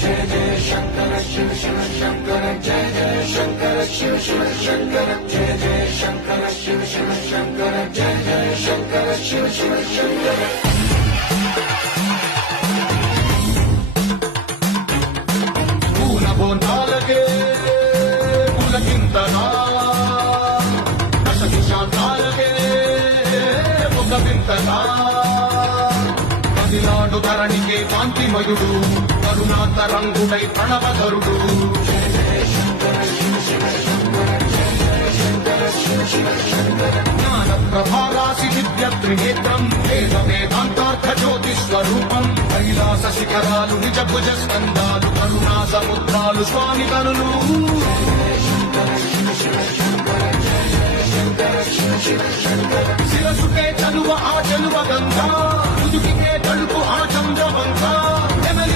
जय जय शंकर शिव शिव शंकर जय जय शंकर शिव शिव शंकर जय जय शंकर शिव शिव शंकर जय जय शंकर शिव शिव शंकर పూల బోనాలకే పులకింతగా దశ శాంతాలకే ఒక వింతగా పదినాడు ధరణికే కాంతిమయుడు కరుణాంతరంగుడై ప్రణవధరుడు జయ జయ శంకర శివ శివ శంకర జయ జయ శంకర శివ శివ శంకర జ్ఞాన ప్రభారాసి విద్య త్రినేత్రం వేద వేదాంతార్థ జ్యోతి స్వరూపం కైలాస శిఖరాలు నిజ భుజ స్కందాలు కరుణా సముద్రాలు స్వామి కరులు శిరసుకే చలువ ఆ చలువ గంగా ముదుకికే తలుపు ఆ చంద్రవంగా